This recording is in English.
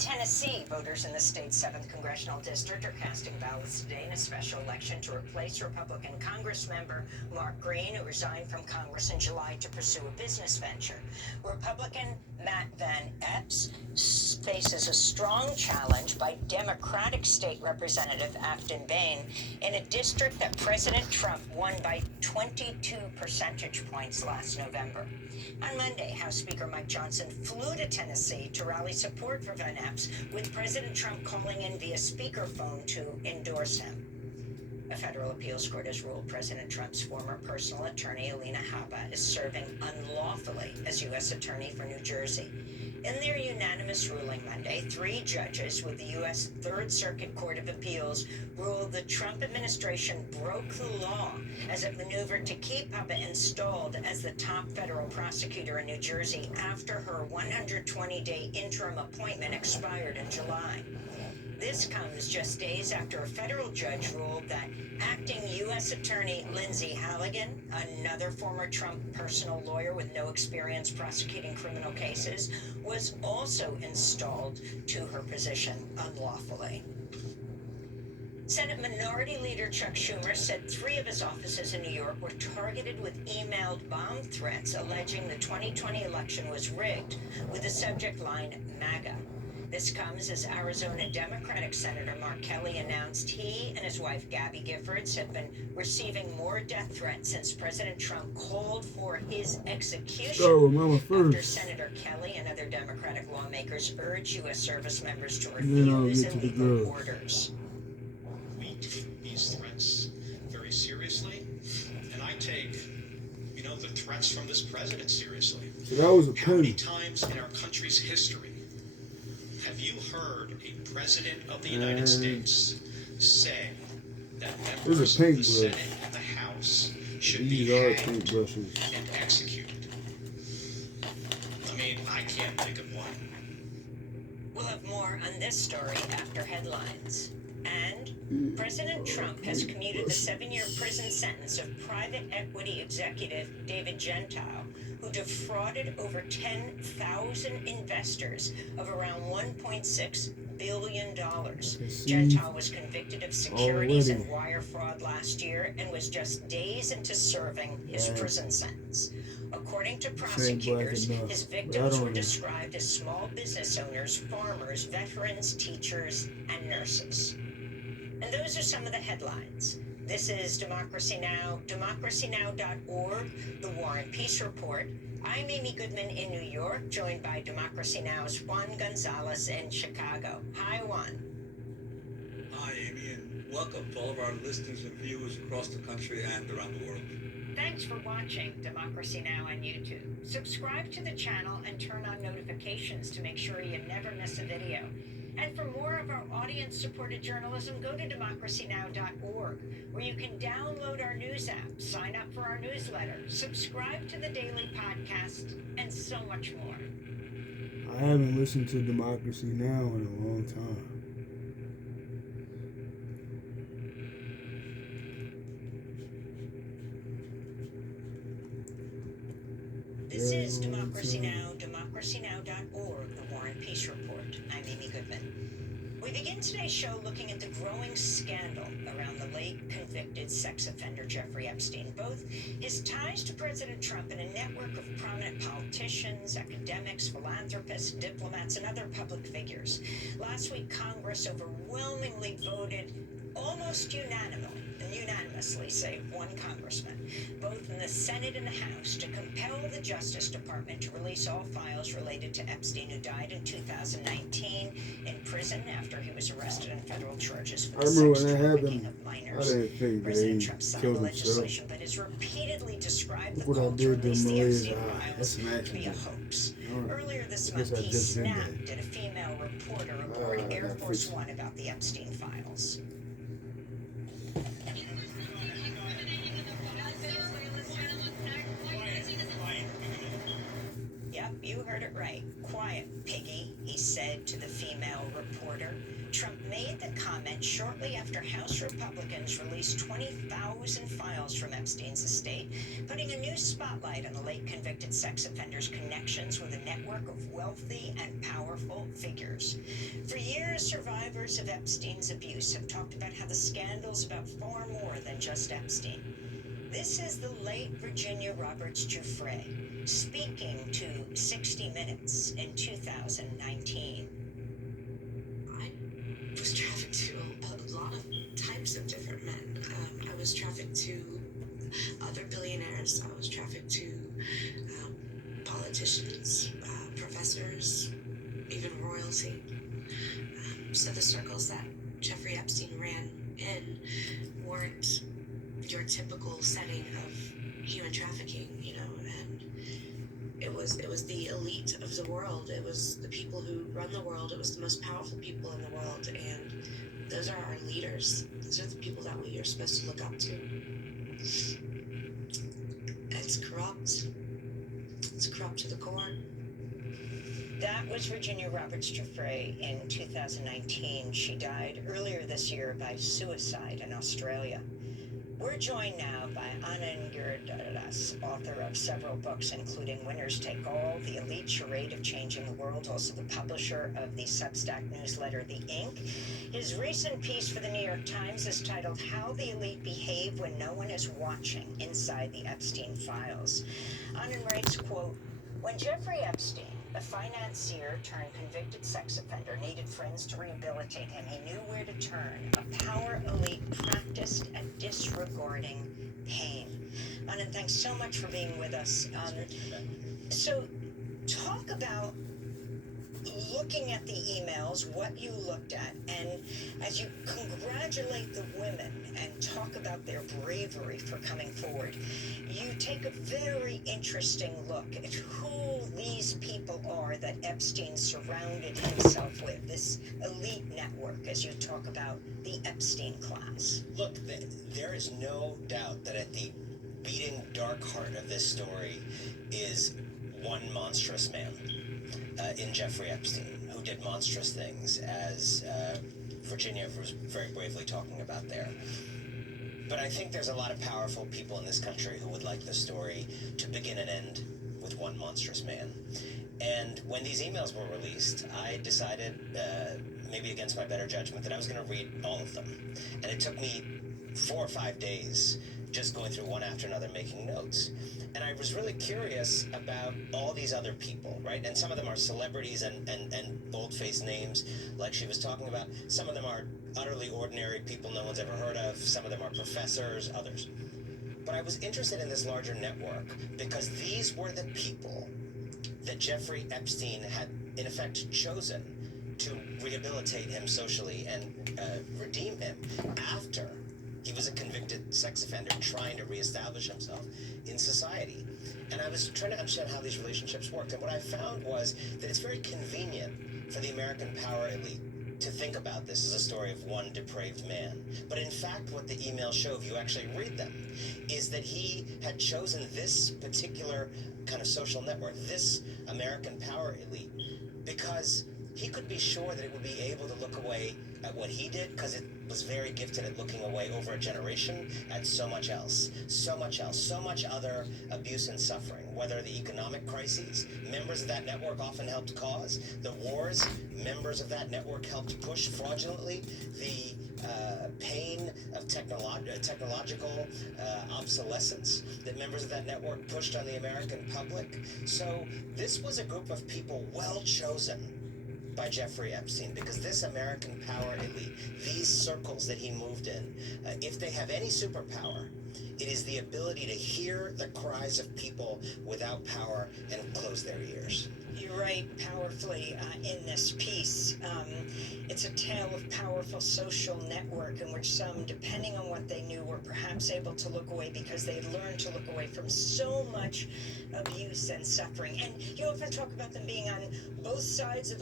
Tennessee, voters in the state's 7th congressional district are casting ballots today in a special election to replace Republican Congressmember Mark Green, who resigned from Congress in July to pursue a business venture. Republican Matt Van Epps faces a strong challenge by Democratic State Representative Afton Bain in a district that President Trump won by 22 percentage points last November. On Monday, House Speaker Mike Johnson flew to Tennessee to rally support for Van Epps, with President Trump calling in via speakerphone to endorse him. A federal appeals court has ruled President Trump's former personal attorney, Alina Habba, is serving unlawfully as U.S. Attorney for New Jersey. In their unanimous ruling Monday, 3 judges with the U.S. Third Circuit Court of Appeals ruled the Trump administration broke the law as it maneuvered to keep Habba installed as the top federal prosecutor in New Jersey after her 120-day interim appointment expired in July. This comes just days after a federal judge ruled that acting U.S. Attorney Lindsay Halligan, another former Trump personal lawyer with no experience prosecuting criminal cases, was also installed to her position unlawfully. Senate Minority Leader Chuck Schumer said 3 of his offices in New York were targeted with emailed bomb threats alleging the 2020 election was rigged, with the subject line MAGA. This comes as Arizona Democratic Senator Mark Kelly announced he and his wife Gabby Giffords have been receiving more death threats since President Trump called for his execution after Senator Kelly and other Democratic lawmakers urged U.S. service members to refuse illegal orders. We take these threats very seriously, and I take, the threats from this president seriously. So that was a How many times in our country's history have you heard a president of the United States say that members of the Senate and the House should be hanged and executed? I mean, I can't think of one. We'll have more on this story after headlines. And President Trump has commuted the 7-year prison sentence of private equity executive David Gentile, who defrauded over 10,000 investors of around $1.6 billion. Gentile was convicted of securities and wire fraud last year and was just days into serving his prison sentence. According to prosecutors, his victims were described as small business owners, farmers, veterans, teachers, and nurses. And those are some of the headlines. This is Democracy Now!, democracynow.org, The War and Peace Report. I'm Amy Goodman in New York, joined by Democracy Now!'s Juan Gonzalez in Chicago. Hi, Juan. Hi, Amy, and welcome to all of our listeners and viewers across the country and around the world. Thanks for watching Democracy Now! On YouTube. Subscribe to the channel and turn on notifications to make sure you never miss a video. And for more of our audience-supported journalism, go to democracynow.org, where you can download our news app, sign up for our newsletter, subscribe to the daily podcast, and so much more. I haven't listened to Democracy Now! In a long time. This is Democracy Now!, democracynow.org, The War and Peace Report. I'm Amy Goodman. We begin today's show looking at the growing scandal around the late convicted sex offender Jeffrey Epstein, both his ties to President Trump and a network of prominent politicians, academics, philanthropists, diplomats, and other public figures. Last week, Congress overwhelmingly voted almost unanimously, save one congressman, both in the Senate and the House, to compel the Justice Department to release all files related to Epstein, who died in 2019 in prison after he was arrested on federal charges for the sex trafficking of minors. President Trump signed the legislation, but has repeatedly described the call to release the Epstein files to be a hoax. Earlier this month, he snapped at a female reporter aboard Air Force One about the Epstein files. You heard it right. Quiet, piggy, he said to the female reporter. Trump made the comment shortly after House Republicans released 20,000 files from Epstein's estate, putting a new spotlight on the late convicted sex offender's connections with a network of wealthy and powerful figures. For years, survivors of Epstein's abuse have talked about how the scandal's about far more than just Epstein. This is the late Virginia Roberts Giuffre speaking to 60 Minutes in 2019. I was trafficked to a lot of types of different men. I was trafficked to other billionaires. I was trafficked to politicians, professors, even royalty. So the circles that Jeffrey Epstein ran in weren't your typical setting of human trafficking, and it was the elite of the world. It was the people who run the world. It was the most powerful people in the world, and those are our leaders. Those are the people that we are supposed to look up to. It's corrupt. It's corrupt to the core. That was Virginia Roberts Giuffre in 2019. She died earlier this year by suicide in Australia. We're joined now by Anand Giridharadas, author of several books, including Winners Take All, The Elite Charade of Changing the World, also the publisher of the Substack newsletter, The Ink. His recent piece for the New York Times is titled How the Elite Behave When No One is Watching Inside the Epstein Files. Anand writes, quote, when Jeffrey Epstein, the financier turned convicted sex offender, needed friends to rehabilitate him, he knew where to turn. A power elite practiced at disregarding pain. Anand, thanks so much for being with us. So talk about looking at the emails, what you looked at, and as you congratulate the women and talk about their bravery for coming forward, you take a very interesting look at who these people are that Epstein surrounded himself with, this elite network, as you talk about the Epstein class. Look, there is no doubt that at the beating dark heart of this story is one monstrous man. In Jeffrey Epstein, who did monstrous things, as Virginia was very bravely talking about there. But I think there's a lot of powerful people in this country who would like the story to begin and end with one monstrous man. And when these emails were released, I decided, maybe against my better judgment, that I was going to read all of them. And it took me 4 or 5 days just going through one after another, making notes. And I was really curious about all these other people, right? And some of them are celebrities and bold-faced names, like she was talking about. Some of them are utterly ordinary people no one's ever heard of. Some of them are professors, others. But I was interested in this larger network because these were the people that Jeffrey Epstein had, in effect, chosen to rehabilitate him socially and redeem him after he was a convicted sex offender trying to reestablish himself in society. And I was trying to understand how these relationships worked. And what I found was that it's very convenient for the American power elite to think about this as a story of one depraved man. But in fact, what the emails show, if you actually read them, is that he had chosen this particular kind of social network, this American power elite, because he could be sure that it would be able to look away at what he did, because it was very gifted at looking away over a generation at so much else, so much other abuse and suffering, whether the economic crises members of that network often helped cause, the wars members of that network helped push fraudulently, the pain of technological obsolescence that members of that network pushed on the American public. So this was a group of people well chosen by Jeffrey Epstein, because this American power elite, these circles that he moved in, if they have any superpower, it is the ability to hear the cries of people without power and close their ears. You write powerfully in this piece. It's a tale of powerful social network in which some, depending on what they knew, were perhaps able to look away because they had learned to look away from so much abuse and suffering. And you often talk about them being on both sides of the